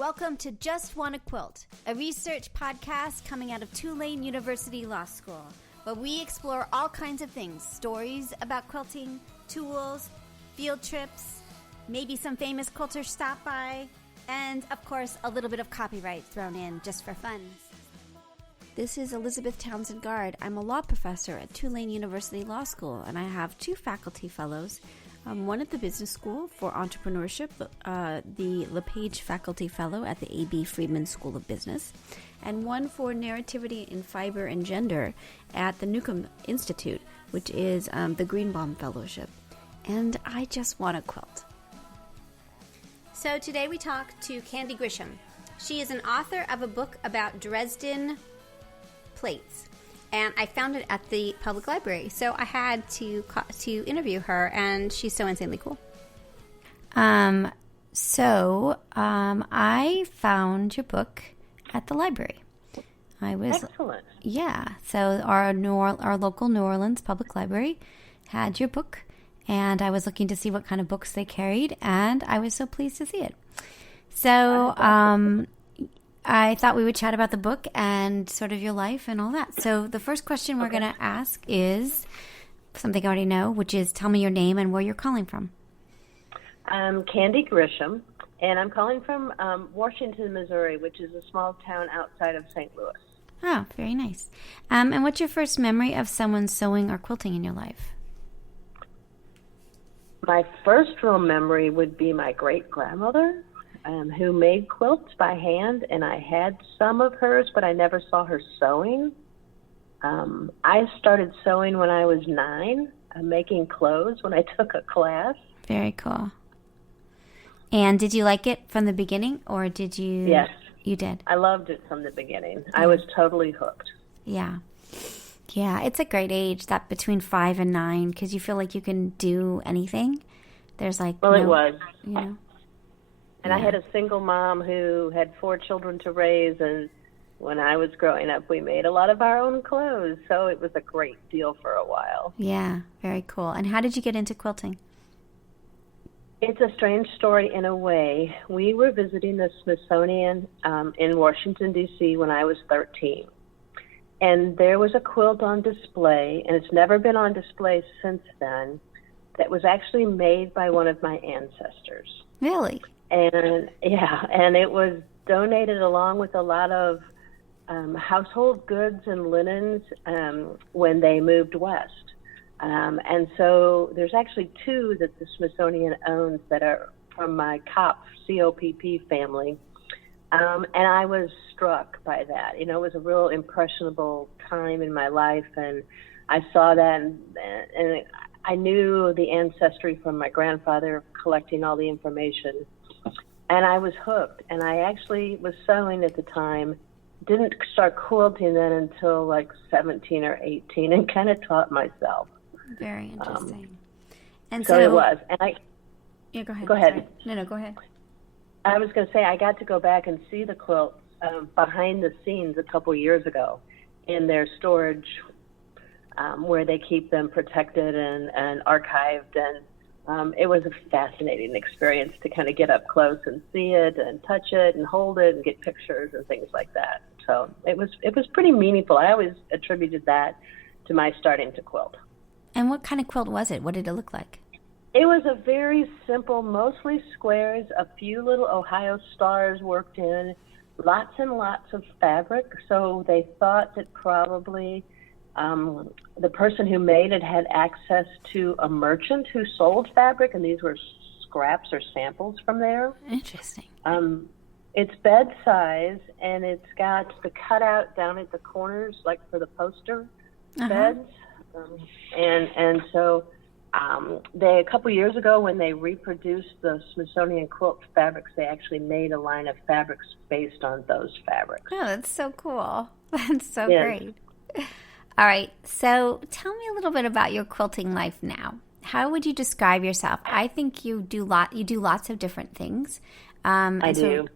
Welcome to JustWannaQuilt, a research podcast coming out of Tulane University Law School, where we explore all kinds of things, stories about quilting, tools, field trips, maybe some famous quilters stop by, and, of course, a little bit of copyright thrown in just for fun. This is Elizabeth Townsend Guard. I'm a law professor at Tulane University Law School, and I have two faculty fellows. One at the Business School for Entrepreneurship, the LePage Faculty Fellow at the A.B. Freeman School of Business, and one for Narrativity in Fiber and Gender at the Newcomb Institute, which is the Greenbaum Fellowship. And I just want to quilt. So today we talk to Candy Grisham. She is an author of a book about Dresden Plates. And I found it at the public library, so I had to interview her, and she's so insanely cool. I found your book at the library. Excellent. Yeah. So our local New Orleans public library had your book, and I was looking to see what kind of books they carried, and I was so pleased to see it. So, I thought we would chat about the book and sort of your life and all that. So the first question we're going to ask is something I already know, which is tell me your name and where you're calling from. I'm Candy Grisham, and I'm calling from Washington, Missouri, which is a small town outside of St. Louis. Oh, very nice. And what's your first memory of someone sewing or quilting in your life? My first real memory would be my great-grandmother, who made quilts by hand, and I had some of hers, but I never saw her sewing. I started sewing when I was 9, making clothes when I took a class. Very cool. And did you like it from the beginning, or did you? Yes. You did? I loved it from the beginning. Yeah. I was totally hooked. Yeah. Yeah, it's a great age, that between 5 and 9, because you feel like you can do anything. There's like Well, it was. You know. And I had a single mom who had 4 children to raise, and when I was growing up, we made a lot of our own clothes, so it was a great deal for a while. Yeah, very cool. And how did you get into quilting? It's a strange story in a way. We were visiting the Smithsonian in Washington, D.C. when I was 13, and there was a quilt on display, and it's never been on display since then, that was actually made by one of my ancestors. Really? And it was donated along with a lot of household goods and linens when they moved west. And so there's actually 2 that the Smithsonian owns that are from my Kopp, C-O-P-P family. And I was struck by that. You know, it was a real impressionable time in my life, and I saw that, and I knew the ancestry from my grandfather collecting all the information. And I was hooked, and I actually was sewing at the time, didn't start quilting then until like 17 or 18, and kind of taught myself. Very interesting. And so it was. And yeah, go ahead. Go ahead. Sorry. No, go ahead. I was going to say I got to go back and see the quilts behind the scenes a couple years ago in their storage where they keep them protected and archived, and it was a fascinating experience to kind of get up close and see it and touch it and hold it and get pictures and things like that. So it was pretty meaningful. I always attributed that to my starting to quilt. And what kind of quilt was it? What did it look like? It was a very simple, mostly squares, a few little Ohio stars worked in, lots and lots of fabric. So they thought that probably the person who made it had access to a merchant who sold fabric, and these were scraps or samples from there. Interesting. It's bed size, and it's got the cutout down at the corners, like for the poster beds. And so a couple years ago, when they reproduced the Smithsonian quilt fabrics, they actually made a line of fabrics based on those fabrics. Oh, that's so cool. That's so great. All right, so tell me a little bit about your quilting life now. How would you describe yourself? I think you do lots of different things. I do.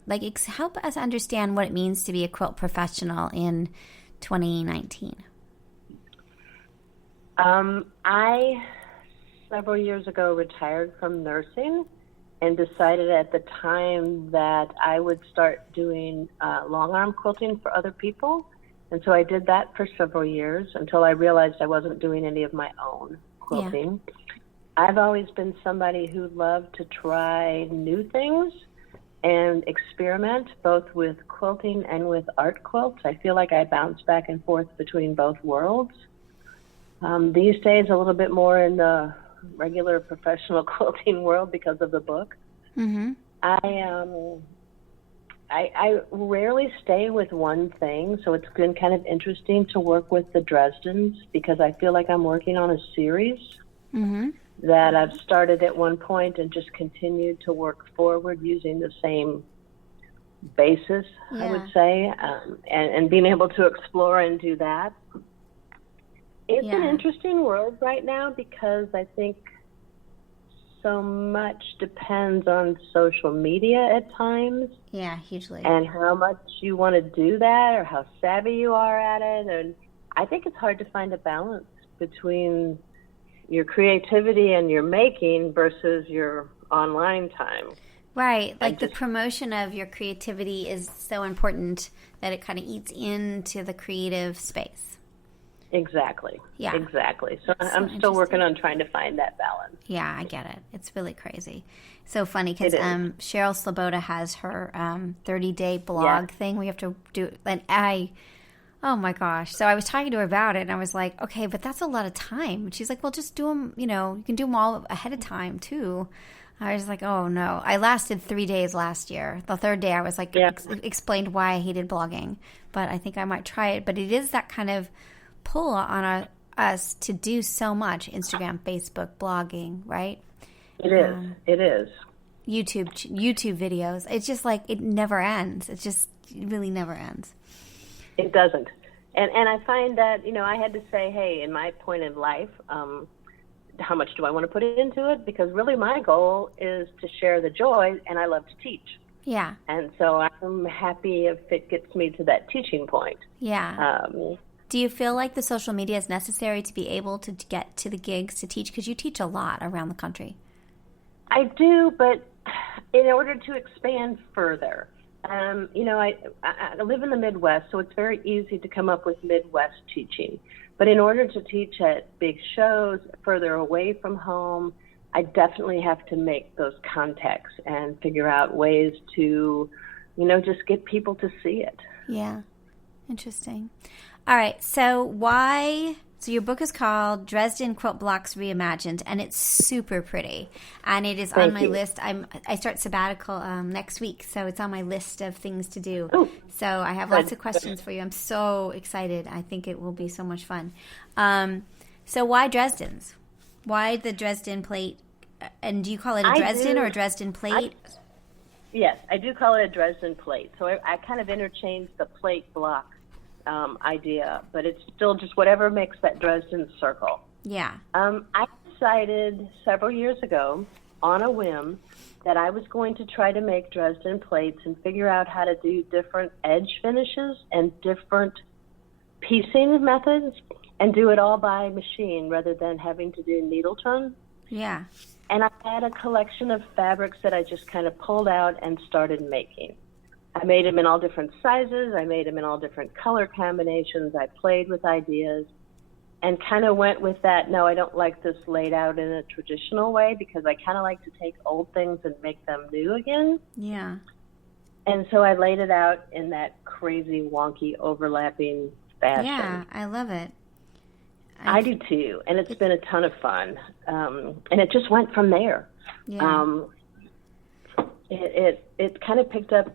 Help us understand what it means to be a quilt professional in 2019. I several years ago retired from nursing and decided at the time that I would start doing long arm quilting for other people. And so I did that for several years until I realized I wasn't doing any of my own quilting. Yeah. I've always been somebody who loved to try new things and experiment both with quilting and with art quilts. I feel like I bounce back and forth between both worlds. These days, a little bit more in the regular professional quilting world because of the book. Mm-hmm. I rarely stay with one thing, so it's been kind of interesting to work with the Dresdens because I feel like I'm working on a series that I've started at one point and just continued to work forward using the same basis, I would say, and being able to explore and do that. It's an interesting world right now because I think so much depends on social media at times. Yeah, hugely. And how much you want to do that or how savvy you are at it. And I think it's hard to find a balance between your creativity and your making versus your online time. Right. Like the promotion of your creativity is so important that it kind of eats into the creative space. Exactly. Yeah. Exactly. So I'm still working on trying to find that balance. Yeah, I get it. It's really crazy. So funny because Cheryl Sloboda has her 30-day blog thing we have to do. And oh my gosh. So I was talking to her about it and I was like, okay, but that's a lot of time. And she's like, well, just do them, you can do them all ahead of time too. I was like, oh no. I lasted 3 days last year. The third day I was like, explained why I hated blogging. But I think I might try it. But it is that kind of pull on us to do so much. Instagram, Facebook, blogging, right? It is. It is. YouTube videos. It's just like it never ends. It really never ends. It doesn't. And I find that, I had to say, hey, in my point in life, how much do I want to put into it? Because really my goal is to share the joy, and I love to teach. Yeah. And so I'm happy if it gets me to that teaching point. Yeah. Do you feel like the social media is necessary to be able to get to the gigs to teach? Because you teach a lot around the country. I do, but in order to expand further, I live in the Midwest, so it's very easy to come up with Midwest teaching. But in order to teach at big shows further away from home, I definitely have to make those contacts and figure out ways to, just get people to see it. Yeah. Interesting. All right. So your book is called Dresden Quilt Blocks Reimagined, and it's super pretty. And it is on my list. I start sabbatical next week, so it's on my list of things to do. Ooh. So I have lots of questions for you. I'm so excited. I think it will be so much fun. So why Dresdens? Why the Dresden plate? And do you call it a Dresden or a Dresden plate? Yes, I do call it a Dresden plate. So I kind of interchange the plate block idea, but it's still just whatever makes that Dresden circle. Yeah. I decided several years ago on a whim that I was going to try to make Dresden plates and figure out how to do different edge finishes and different piecing methods and do it all by machine rather than having to do needle turn. Yeah. And I had a collection of fabrics that I just kind of pulled out and started making. I made them in all different sizes. I made them in all different color combinations. I played with ideas and kind of went with that, no, I don't like this laid out in a traditional way because I kind of like to take old things and make them new again. Yeah. And so I laid it out in that crazy, wonky, overlapping fashion. Yeah, I love it. I do too, and it's been a ton of fun. And it just went from there. Yeah. It kind of picked up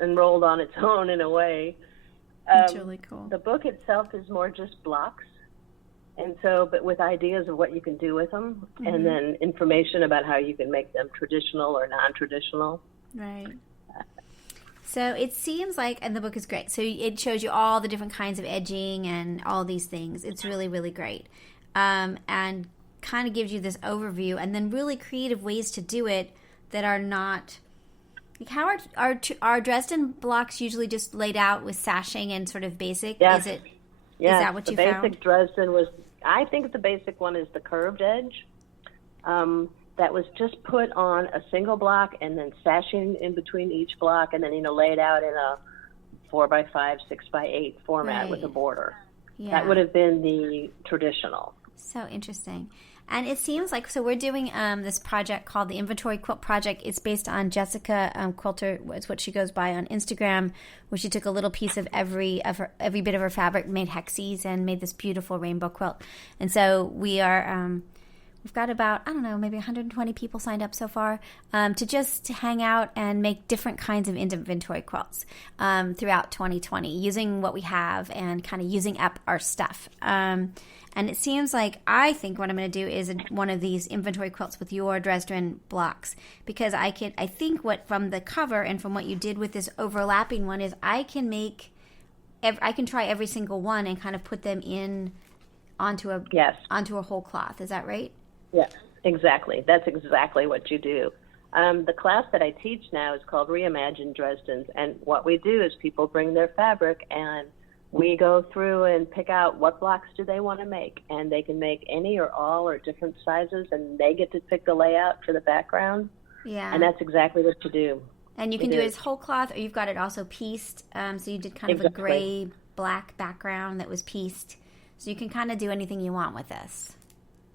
and rolled on its own in a way. That's really cool. The book itself is more just blocks, and so, but with ideas of what you can do with them, and then information about how you can make them traditional or non-traditional. Right. So it seems like, and the book is great, so it shows you all the different kinds of edging and all these things. It's really, really great. And kind of gives you this overview and then really creative ways to do it that are not... Like how are Dresden blocks usually just laid out with sashing and sort of basic? Yes. Is that what you found? The basic Dresden was, I think the basic one is the curved edge. that was just put on a single block and then sashing in between each block, and then, laid out in a 4x5, 6x8 format with a border. Yeah. That would have been the traditional. So interesting. And it seems like, so we're doing this project called the Inventory Quilt Project. It's based on Jessica Quilter, it's what she goes by on Instagram, where she took a little piece of every bit of her fabric, made hexes, and made this beautiful rainbow quilt. And so we are, we've got about, I don't know, maybe 120 people signed up so far to just hang out and make different kinds of inventory quilts throughout 2020, using what we have and kind of using up our stuff. And it seems like, I think what I'm going to do is one of these inventory quilts with your Dresden blocks, because I think what from the cover and from what you did with this overlapping one is I can try every single one and kind of put them in onto a whole cloth. Is that right? Yes, exactly. That's exactly what you do. The class that I teach now is called Reimagine Dresdens, and what we do is people bring their fabric and we go through and pick out what blocks do they want to make, and they can make any or all or different sizes, and they get to pick the layout for the background. Yeah. And that's exactly what you do. And you can do it as whole cloth, or you've got it also pieced. So you did kind of a gray-black background that was pieced. So you can kind of do anything you want with this.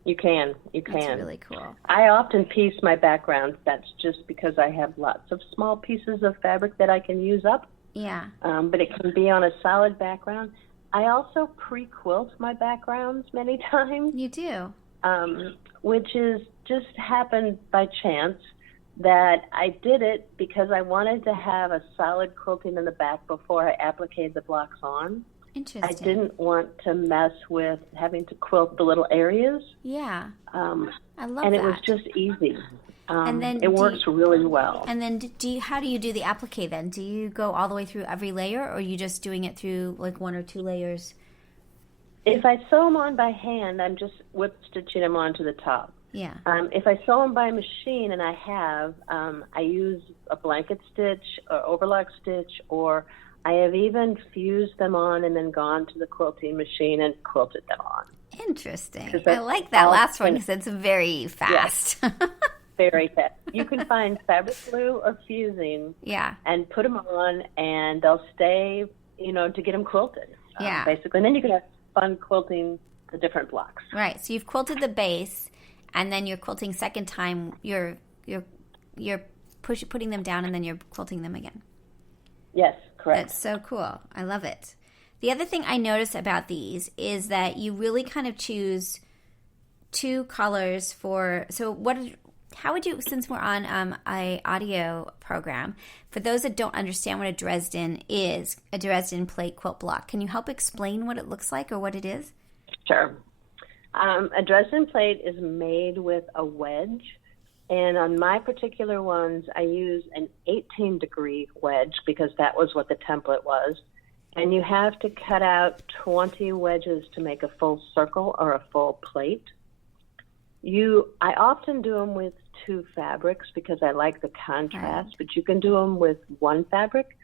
You can. That's really cool. I often piece my backgrounds. That's just because I have lots of small pieces of fabric that I can use up. Yeah. But it can be on a solid background. I also pre-quilt my backgrounds many times. You do? Which is just happened by chance that I did it because I wanted to have a solid quilting in the back before I appliqued the blocks on. Interesting. I didn't want to mess with having to quilt the little areas. Yeah. I love that. And it was just easy. And then it works really well. And then how do you do the applique then? Do you go all the way through every layer, or are you just doing it through like one or two layers? If I sew them on by hand, I'm just whip stitching them onto the top. Yeah. If I sew them by machine, and I have, I use a blanket stitch or overlock stitch, or I have even fused them on and then gone to the quilting machine and quilted them on. Interesting. I like that last one because it's very fast. Yes. Very fast. You can find fabric glue or fusing, and put them on, and they'll stay, to get them quilted. Basically, and then you can have fun quilting the different blocks. Right. So you've quilted the base, and then you're quilting second time. You're putting them down, and then you're quilting them again. Yes, correct. That's so cool. I love it. The other thing I notice about these is that you really kind of choose two colors for. So how would you, since we're on a audio program, for those that don't understand what a Dresden is, a Dresden plate quilt block, can you help explain what it looks like or what it is? Sure. A Dresden plate is made with a wedge, and on my particular ones, I use an 18-degree wedge because that was what the template was, and you have to cut out 20 wedges to make a full circle or a full plate. I often do them with two fabrics because I like the contrast, but you can do them with one fabric.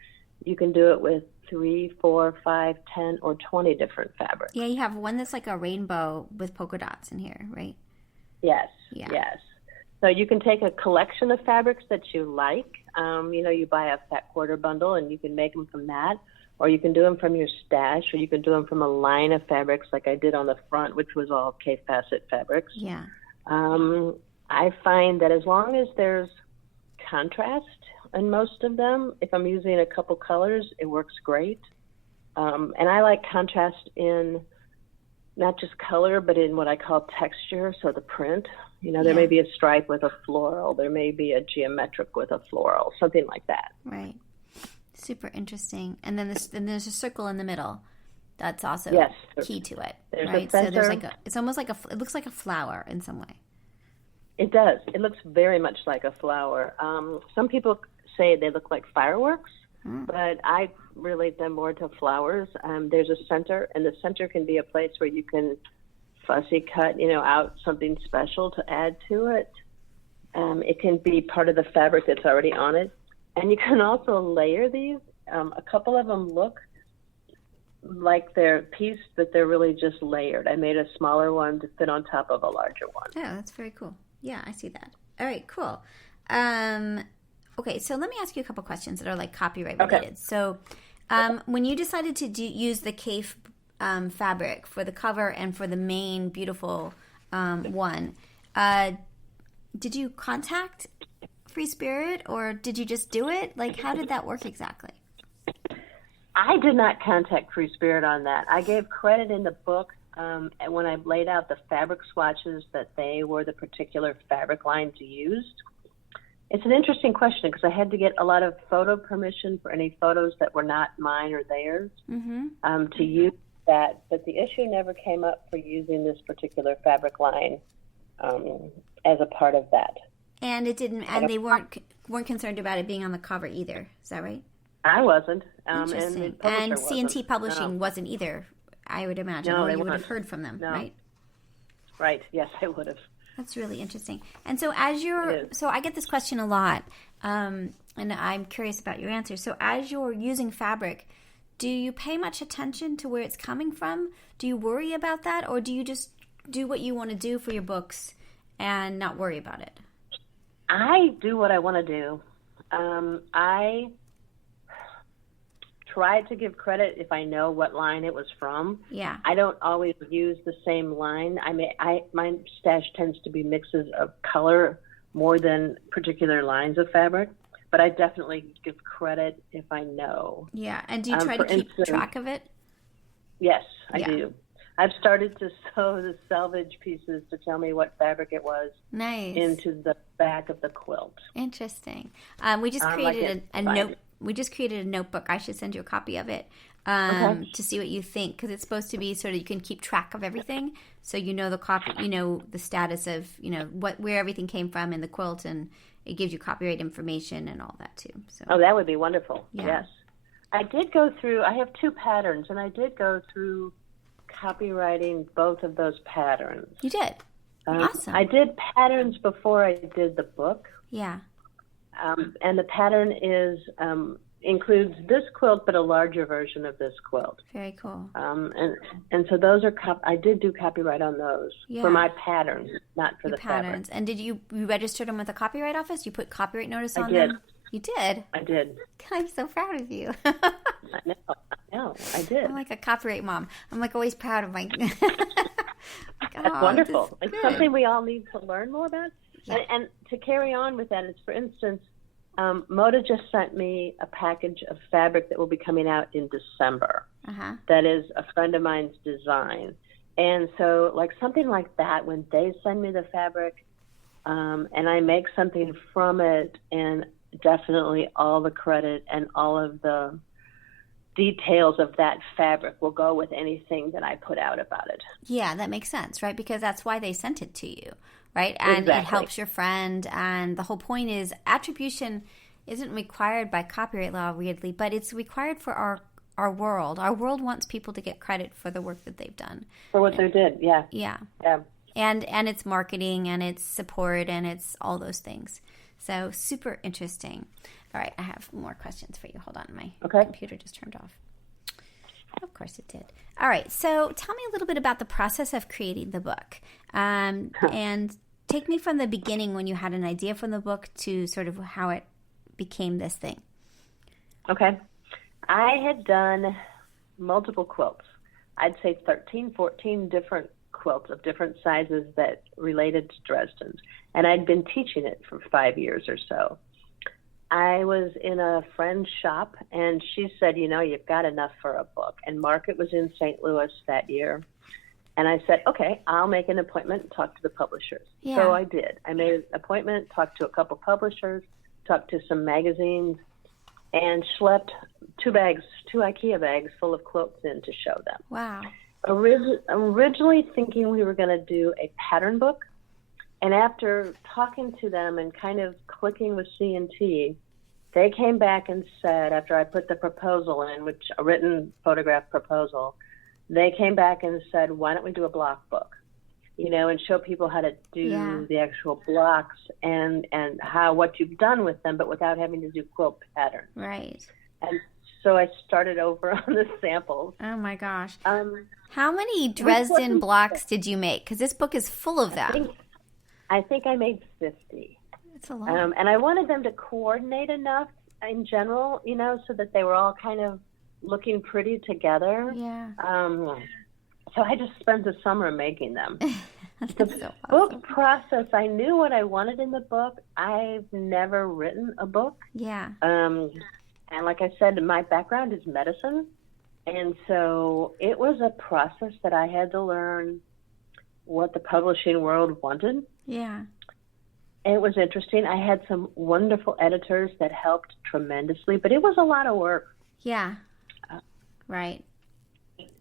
You can do it with 3, 4, 5, 10, or 20 different fabrics. Yeah, you have one that's like a rainbow with polka dots in here, right? Yes, yes. So you can take a collection of fabrics that you like. You buy a fat quarter bundle and you can make them from that, or you can do them from your stash, or you can do them from a line of fabrics like I did on the front, which was all K-facet fabrics. Yeah. I find that as long as there's contrast in most of them, if I'm using a couple colors, it works great. And I like contrast in not just color, but in what I call texture, so the print. There may be a stripe with a floral. There may be a geometric with a floral, something like that. Right. Super interesting. And then there's a circle in the middle. That's also key to it, right? So it's almost like it looks like a flower in some way. It does. It looks very much like a flower. Some people say they look like fireworks, but I relate them more to flowers. There's a center, and the center can be a place where you can fussy cut, out something special to add to it. It can be part of the fabric that's already on it. And you can also layer these. A couple of them look like they're pieced, but they're really just layered. I made a smaller one to fit on top of a larger one. Yeah, that's very cool. Yeah, I see that. All right, cool. Okay, so let me ask you a couple questions that are like copyright related. Okay. So when you decided to use the Cafe fabric for the cover and for the main beautiful one, did you contact Free Spirit or did you just do it? Like, how did that work exactly? I did not contact Free Spirit on that. I gave credit in the book when I laid out the fabric swatches that they were the particular fabric lines used. It's an interesting question because I had to get a lot of photo permission for any photos that were not mine or theirs to use that. But the issue never came up for using this particular fabric line as a part of that. And it didn't. And they weren't concerned about it being on the cover either. Is that right? I wasn't. Interesting. And C&T Publishing wasn't either. I would imagine. No, or they you would have weren't. heard from them, No. right? Right. Yes, I would have. That's really interesting. And so so I get this question a lot, and I'm curious about your answer. So as you're using fabric, do you pay much attention to where it's coming from? Do you worry about that, or do you just do what you want to do for your books and not worry about it? I do what I want to do. I try to give credit if I know what line it was from. Yeah. I don't always use the same line. My stash tends to be mixes of color more than particular lines of fabric, but I definitely give credit if I know. Yeah. And do you try to keep track of it? Yes, I do. I've started to sew the selvage pieces to tell me what fabric it was into the back of the quilt. Interesting. We just created a note. We just created a notebook. I should send you a copy of it to see what you think, because it's supposed to be sort of you can keep track of everything, so you know the status of where everything came from in the quilt, and it gives you copyright information and all that too. So. Oh, that would be wonderful. Yeah. Yes, I did go through. I have 2 patterns, and I did go through copywriting both of those patterns. You did. Awesome. I did patterns before I did the book. Yeah. And the pattern includes this quilt, but a larger version of this quilt. Very cool. And so those are I did do copyright on those for my patterns, not for the patterns. fabric. And did you registered them with the copyright office? You put copyright notice on them? You did? I did. I'm so proud of you. I know. I did. I'm like a copyright mom. I'm like always proud of my. That's wonderful. It's something we all need to learn more about. Yeah. And to carry on with that, it's, for instance, Moda just sent me a package of fabric that will be coming out in December. That is a friend of mine's design. And so, like something like that, when they send me the fabric and I make something from it, and definitely all the credit and all of the details of that fabric will go with anything that I put out about it. Yeah, that makes sense, right? Because that's why they sent it to you, right? And exactly. It helps your friend. And the whole point is attribution isn't required by copyright law, weirdly, but it's required for our world. Our world wants people to get credit for the work that they've done. For what they did, yeah. Yeah. Yeah. And it's marketing and it's support and it's all those things. So super interesting. All right, I have more questions for you. Hold on, my computer just turned off. Of course it did. All right, so tell me a little bit about the process of creating the book. And take me from the beginning when you had an idea from the book to sort of how it became this thing. Okay. I had done multiple quilts. I'd say 13, 14 different quilts of different sizes that related to Dresden's. And I'd been teaching it for 5 years or so. I was in a friend's shop, and she said, you've got enough for a book. And Market was in St. Louis that year. And I said, okay, I'll make an appointment and talk to the publishers. Yeah. So I did. I made an appointment, talked to a couple publishers, talked to some magazines, and schlepped 2 IKEA bags full of quilts in to show them. Wow. Originally thinking we were going to do a pattern book. And after talking to them and kind of clicking with C&T, they came back and said, after I put the proposal in, which a written photograph proposal, they came back and said, why don't we do a block book, and show people how to do the actual blocks and what you've done with them, but without having to do quilt patterns. Right. And so I started over on the samples. Oh, my gosh. How many Dresden blocks did you make? Because this book is full of them. I think I made 50. It's a lot. And I wanted them to coordinate enough in general, so that they were all kind of looking pretty together. Yeah. So I just spent the summer making them. The so book process, I knew what I wanted in the book. I've never written a book. Yeah. And like I said, my background is medicine. And so it was a process that I had to learn what the publishing world wanted. Yeah. And it was interesting. I had some wonderful editors that helped tremendously, but it was a lot of work. Yeah. Right.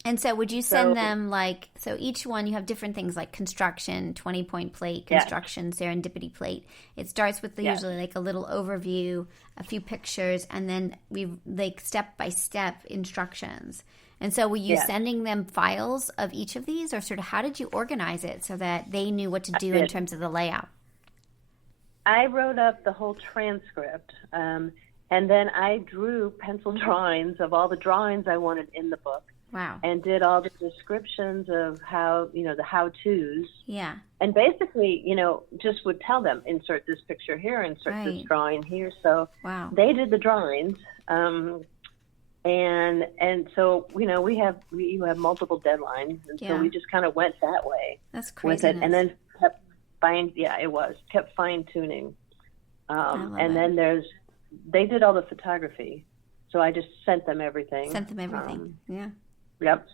And so would you send them so each one you have different things like construction, 20-point plate, construction, serendipity plate. It starts with usually like a little overview, a few pictures, and then we step-by-step instructions. And so were you sending them files of each of these, or sort of how did you organize it so that they knew what to do in terms of the layout? I wrote up the whole transcript, and then I drew pencil drawings of all the drawings I wanted in the book. Wow. And did all the descriptions of how, the how-tos. Yeah. And basically, just would tell them, insert this picture here, insert this drawing here. So they did the drawings. And so, you have multiple deadlines. And so we just kind of went that way. That's crazy. With it. And then kept fine-tuning. And then they did all the photography. So I just sent them everything. Yeah. Yep.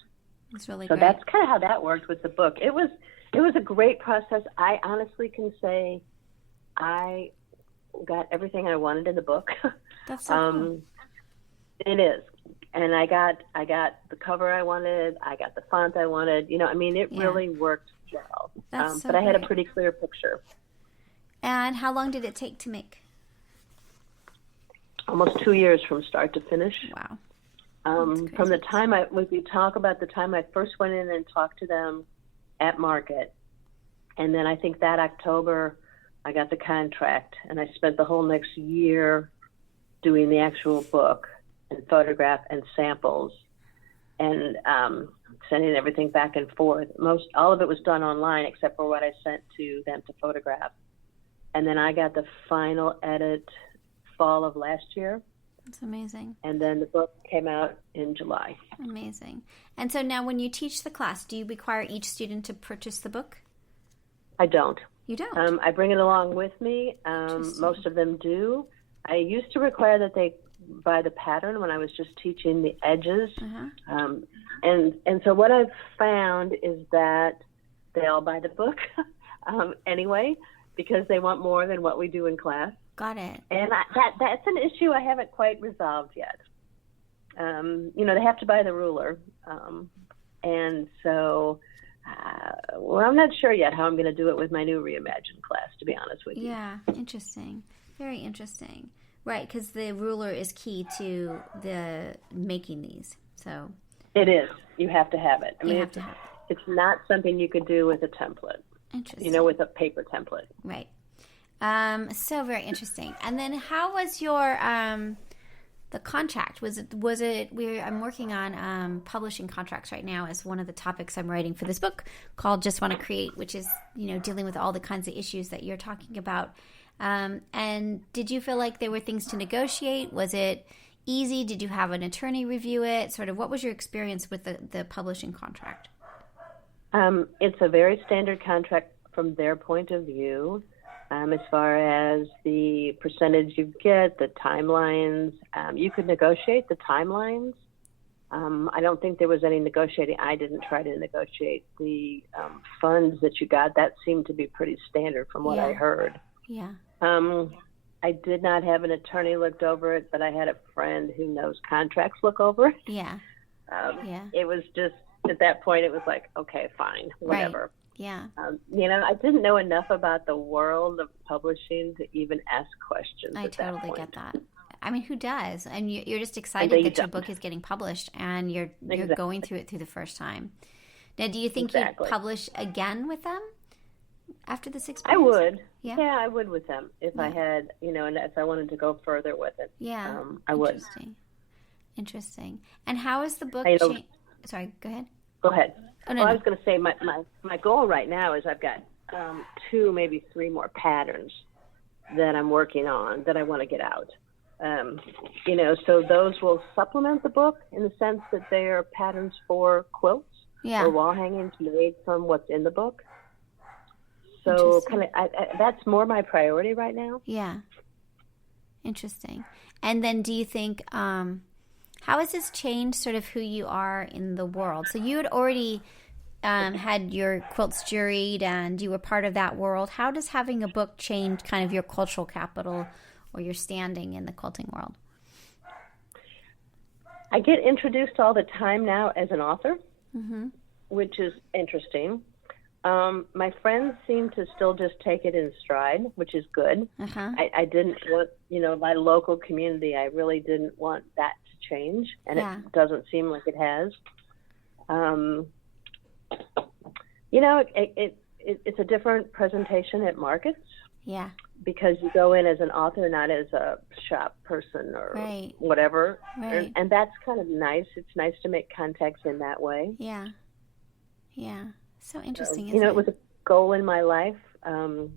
That's really so great. That's kind of how that worked with the book. It was a great process. I honestly can say I got everything I wanted in the book. That's so cool. It is. And I got the cover I wanted. I got the font I wanted. It really worked well. That's so but I had a great. pretty clear picture. And how long did it take to make? Almost 2 years from start to finish. Wow. From the time we talk about the time I first went in and talked to them at market, and then I think that October I got the contract, and I spent the whole next year doing the actual book and photograph and samples, and sending everything back and forth. All of it was done online except for what I sent to them to photograph, and then I got the final edit fall of last year. That's amazing. And then the book came out in July. Amazing. And so now when you teach the class, do you require each student to purchase the book? I don't. You don't? I bring it along with me. Most of them do. I used to require that they buy the pattern when I was just teaching the edges. Uh-huh. And so what I've found is that they all buy the book anyway, because they want more than what we do in class. Got it. And that's an issue I haven't quite resolved yet. They have to buy the ruler. And so, I'm not sure yet how I'm going to do it with my new Reimagine class, to be honest with you. Yeah, interesting. Very interesting. Right, because the ruler is key to the making these. So it is. You have to have it. You have to have it. It's not something you could do with a template. Interesting. With a paper template. Right. So very interesting. And then how was your the contract? Was it I'm working on publishing contracts right now as one of the topics I'm writing for this book called JustWannaQuilt, which is, dealing with all the kinds of issues that you're talking about. And did you feel like there were things to negotiate? Was it easy? Did you have an attorney review it? Sort of what was your experience with the publishing contract? It's a very standard contract from their point of view. As far as the percentage you get, the timelines, you could negotiate the timelines. I don't think there was any negotiating. I didn't try to negotiate the funds that you got. That seemed to be pretty standard from what I heard. Yeah. I did not have an attorney looked over it, but I had a friend who knows contracts look over it. Yeah. It was just, at that point, it was like, okay, fine, whatever. Right. Yeah. I didn't know enough about the world of publishing to even ask questions. I totally get that. I mean, who does? And you're just And excited you that your don't. book is getting published and you're Exactly. going through it through the first time. Now, do you think Exactly. you'd publish again with them after this I experience? would. Yeah. I would with them if I had, and if I wanted to go further with it. Yeah. I would. Interesting. And how is the book I know- changed? Sorry, go ahead. Go ahead. Oh, no, I no. was going to say my goal right now is I've got 2, maybe 3 more patterns that I'm working on that I want to get out. So those will supplement the book in the sense that they are patterns for quilts or wall hangings made from what's in the book. So that's more my priority right now. Yeah. Interesting. And then do you think, how has this changed sort of who you are in the world? So you had already had your quilts juried and you were part of that world. How does having a book change kind of your cultural capital or your standing in the quilting world? I get introduced all the time now as an author, which is interesting. My friends seem to still just take it in stride, which is good. I didn't want, my local community, I really didn't want that to change, and it doesn't seem like it has. It's a different presentation at markets. Yeah. Because you go in as an author, not as a shop person or whatever. Right. And that's kind of nice. It's nice to make contacts in that way. Yeah. Yeah. So interesting, it was a goal in my life. I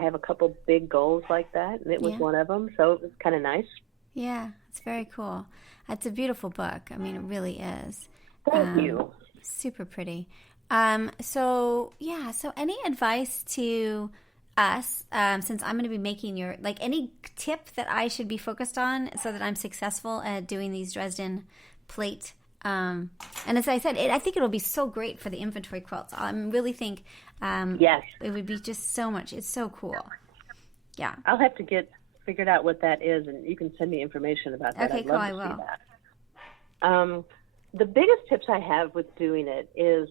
have a couple big goals like that, and it was one of them, so it was kind of nice. Yeah, it's very cool. It's a beautiful book. I mean, it really is. Thank you. Super pretty. So any advice to us, since I'm going to be making any tip that I should be focused on so that I'm successful at doing these Dresden plate. And as I said, I think it'll be so great for the inventory quilts. I really think it would be just so much. It's so cool. Yeah. I'll have to get figured out what that is, and you can send me information about that. Okay, I'd cool. love I to will. see that. The biggest tips I have with doing it is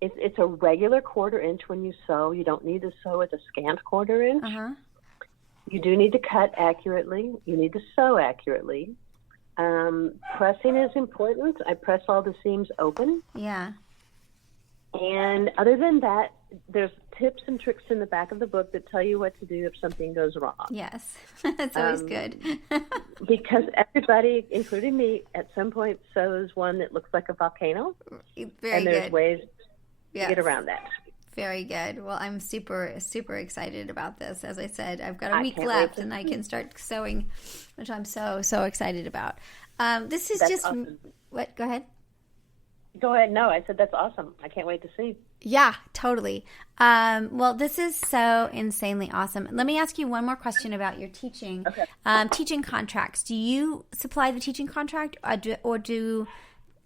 it's a regular quarter inch when you sew. You don't need to sew with a scant quarter inch. You do need to cut accurately. You need to sew accurately. Pressing is important. I press all the seams open. Yeah. And other than that, there's tips and tricks in the back of the book that tell you what to do if something goes wrong. Yes, that's always good. Because everybody, including me, at some point sews one that looks like a volcano. Very there's good. ways to get around that. Very good. Well, I'm super, super excited about this. As I said, I've got a week left and I can start sewing, which I'm so, so excited about. This is just... Awesome. What? Go ahead. Go ahead. No, I said that's awesome. I can't wait to see. Yeah, totally. Well, this is so insanely awesome. Let me ask you one more question about your teaching. Okay. Teaching contracts. Do you supply the teaching contract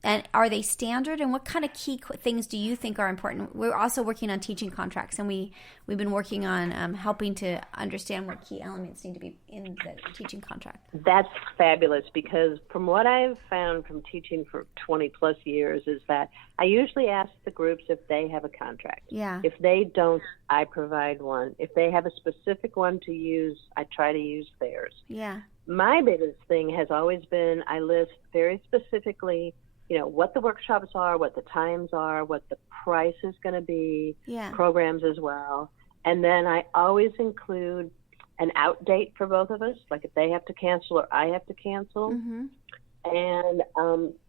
and are they standard? And what kind of key things do you think are important? We're also working on teaching contracts, and we've been working on helping to understand what key elements need to be in the teaching contract. That's fabulous, because from what I've found from teaching for 20 plus years is that I usually ask the groups if they have a contract. Yeah. If they don't, I provide one. If they have a specific one to use, I try to use theirs. Yeah. My biggest thing has always been I list very specifically what the workshops are, what the times are, what the price is going to be, programs as well. And then I always include an out date for both of us, like if they have to cancel or I have to cancel. And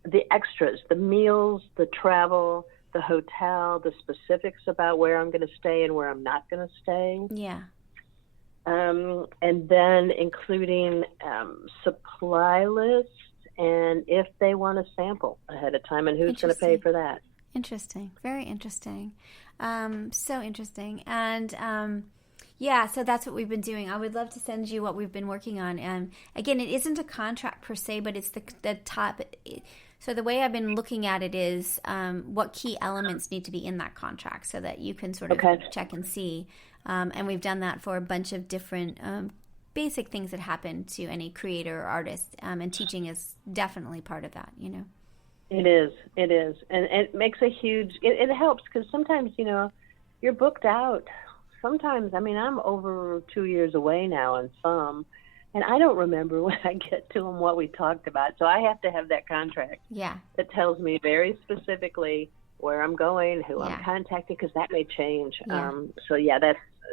the extras, the meals, the travel, the hotel, the specifics about where I'm going to stay and where I'm not going to stay. Yeah. And then including supply lists, and if they want to sample ahead of time, and who's going to pay for that. Interesting. Very interesting. So interesting. And so that's what we've been doing. I would love to send you what we've been working on. Again, it isn't a contract per se, but it's the top. So the way I've been looking at it is what key elements need to be in that contract so that you can sort of check and see. And we've done that for a bunch of different basic things that happen to any creator or artist, and teaching is definitely part of that, It is, and it makes a huge, it helps, because sometimes, you're booked out. Sometimes, I'm over 2 years away now on some, and I don't remember when I get to them what we talked about, so I have to have that contract that tells me very specifically where I'm going, who I'm contacting, because that may change.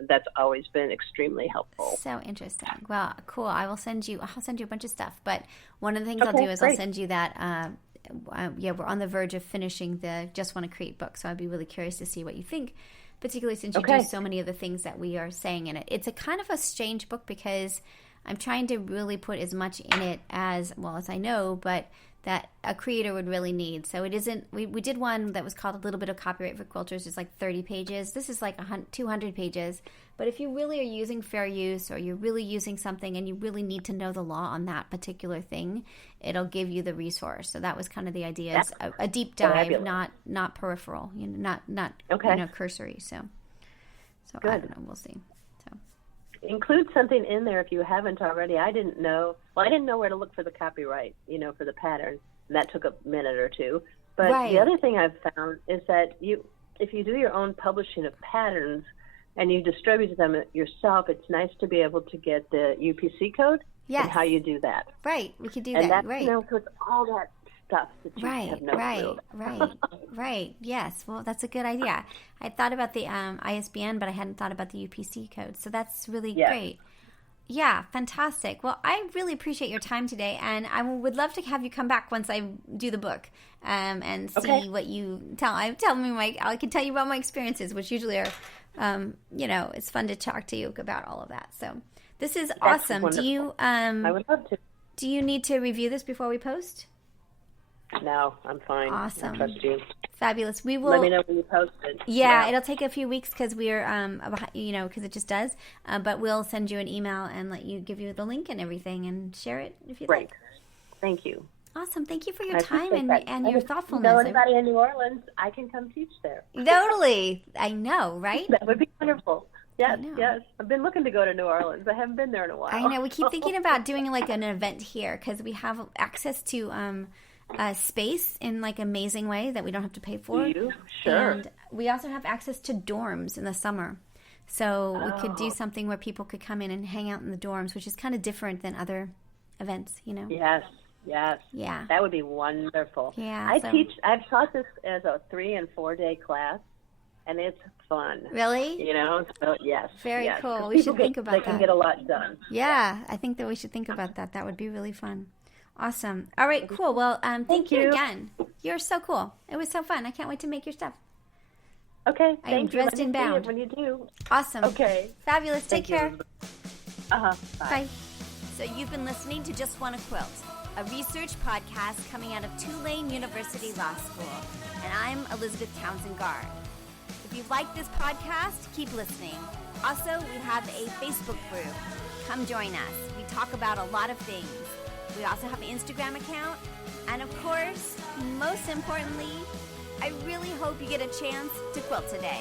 That's always been extremely helpful. So interesting. Well, cool. I'll send you a bunch of stuff. But one of the things I'll do is I'll send you that. We're on the verge of finishing the Just Wanna Create book, so I'd be really curious to see what you think. particularly since you do so many of the things that we are saying in it. It's a kind of a strange book because I'm trying to really put as much in it as I know, but that a creator would really need. So it isn't, we did one that was called A Little Bit of Copyright for Quilters. It's like 30 pages. This is like 200 pages. But if you really are using fair use, or you're really using something and you really need to know the law on that particular thing, it'll give you the resource. So that was kind of the idea, is a deep dive, not peripheral, not cursory. So Good. I don't know, we'll see. Include something in there if you haven't already. I didn't know where to look for the copyright, for the pattern. And that took a minute or two. But the other thing I've found is that if you do your own publishing of patterns and you distribute them yourself, it's nice to be able to get the UPC code and how you do that. Right, we could do and that. Right. So it's all that stuff that you have no clue. Right. Yes. Well, that's a good idea. I thought about the ISBN, but I hadn't thought about the UPC code. So that's really great. Yeah, fantastic. Well, I really appreciate your time today, and I would love to have you come back once I do the book and see what you tell me. I can tell you about my experiences, which usually are, it's fun to talk to you about all of that. So this is awesome. Wonderful. Do you? I would love to. Do you need to review this before we post? No, I'm fine. Awesome. I trust you. Fabulous. We will. Let me know when you post it. Yeah, it'll take a few weeks because we're, because it just does. But we'll send you an email and give you the link and everything and share it if you'd like. Thank you. Awesome. Thank you for your time and your thoughtfulness. If you know anybody in New Orleans, I can come teach there. Totally. I know, right? That would be wonderful. Yes. I've been looking to go to New Orleans. I haven't been there in a while. I know. We keep thinking about doing an event here because we have access to space in amazing way that we don't have to pay for. Sure. And we also have access to dorms in the summer. So we could do something where people could come in and hang out in the dorms, which is kind of different than other events, Yes. Yeah. That would be wonderful. Yeah. I've taught this as a 3 and 4 day class, and it's fun. Really? So yes. Very cool. We should think about that. They can get a lot done. Yeah, I think that we should think about that. That would be really fun. Awesome. All right, cool. Well, thank you again. You're so cool. It was so fun. I can't wait to make your stuff. Okay, I am Dresden bound. When you do. Awesome. Okay. Fabulous. Take care. Bye. So you've been listening to Just Wanna Quilt, a research podcast coming out of Tulane University Law School. And I'm Elizabeth Townsend Gard. If you like this podcast, keep listening. Also, we have a Facebook group. Come join us. We talk about a lot of things. We also have an Instagram account. And of course, most importantly, I really hope you get a chance to quilt today.